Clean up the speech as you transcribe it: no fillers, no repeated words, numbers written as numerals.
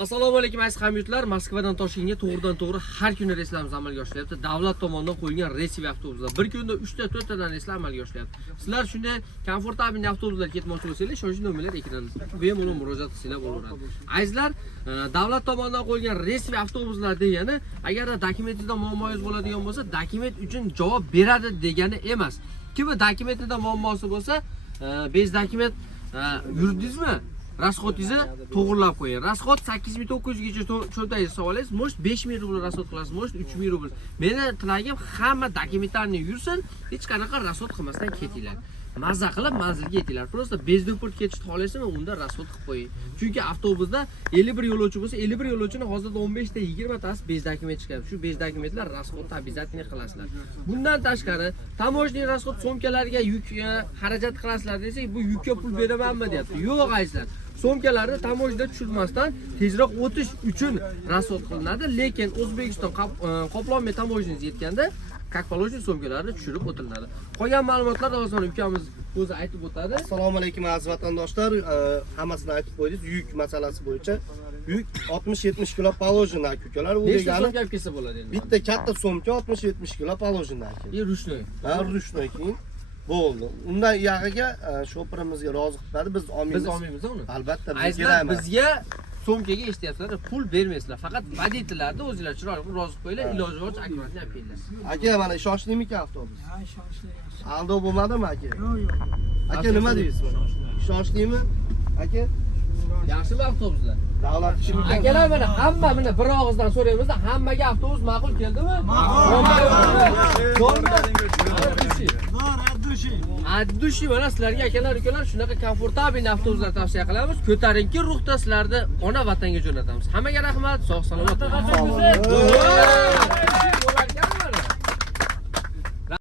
Assalomu alaykum aziz hamyurtlar. Moskvadan Toshkentga to'g'ridan-to'g'ri har kuni reyslarimiz amalga oshiryapti. Davlat tomonidan qo'yilgan reysiy avtobuslar. Bir kunda 3 ta 4 tadan reyslar amalga oshiryapti. Sizlar shunday komfortabil avtobuslar ketmoqchi bo'lsangiz, shoshiling nomerlar ekranda. Bemalol murojaat qilsanglar bo'laveradi. Azizlar, davlat tomonidan qo'yilgan reysiy avtobuslar degani, agar dokumentingizda muammoyingiz bo'ladigan bo'lsa, dokument uchun javob beradi degani emas. Kimda dokumentida muammosi bo'lsa, bez dokument yurdingizmi? Rasxodingizni to'g'rilab qo'ying. Rasxod 8900 gacha cho'ntagingizni solib olasiz. Mo'sh 5000 rubl rasxod qilasiz. Mo'sh 3000 rubl. Meni tilagim hamma dokumentlarni yursin, hech qanaqa rasxod qilmasdan ketinglar. Mazza qilib manzilga yetinglar. Просто bezdupurt ketishni xohlaysizmi, unda rasxod qilib qo'ying. Chunki avtobusda 51 yo'lovchi bo'lsa, 51 yo'lovchini hozirda 15 ta 20 tasi bez dokument chiqadi. Shu bez dokumentlar rasxodni обязательно qilasizlar. Bundan tashqari, tamojniy rasxod so'mkalariga yuk xarajat qilasizlar desak, bu yukka pul beramanmi deyapti. Yo'q azizlar. So'mkalarni tamojda tushirmasdan tezroq o'tish uchun rasxod qilinadi, lekin O'zbekiston qoplanma tamojniz yetganda как положено so'mkalarni tushirib o'tiriladi. Qolgan ma'lumotlar hozir ukamiz o'zi aytib o'tadi. Assalomu alaykum aziz vatandoshlar. Hammasini aytib qo'ydingiz. Yuk masalasi bo'yicha yuk 60-70 kilo положено ukalar. U degani degani so'mka kelsa bo'ladi endi. bitta katta so'mka 60-70 kilo положено ekan. Rushnoy. Ha, rushnoy keyin bo'ldi. Undan yog'iga shopirimizga rozi qiladi. Biz olmaymiz uni. Albatta biz Azizlar, kelaymiz. bizga so'mkaga eshityapsizlar, pul bermaysizlar. Faqat vodiylarni o'zingizlar chiroyli qilib rozi qo'yinglar, iloji boricha akkuratni olib kelinglar. Aka, mana ishonchlimi avtobus? Ha, ishonchli. Aldov bo'lmadimi aka? Yo'q. Aka, nima deysiz? Ishonchlimi? Aka, Yaxshimi avtobuslar? davlat ishimi. Akalar, mana hamma mana bir og'izdan so'raymiz-da, hammaga avtobus ma'qul keldimi? Ma'qul. Addushi mana sizlarga akalar, ukalar shunaqa komfortabil avtobuslar tavsiya qilamiz. Ko'tarinki ruhda sizlarni ona vatanga jo'natamiz. Hammaga rahmat, sog' salomat bo'ling.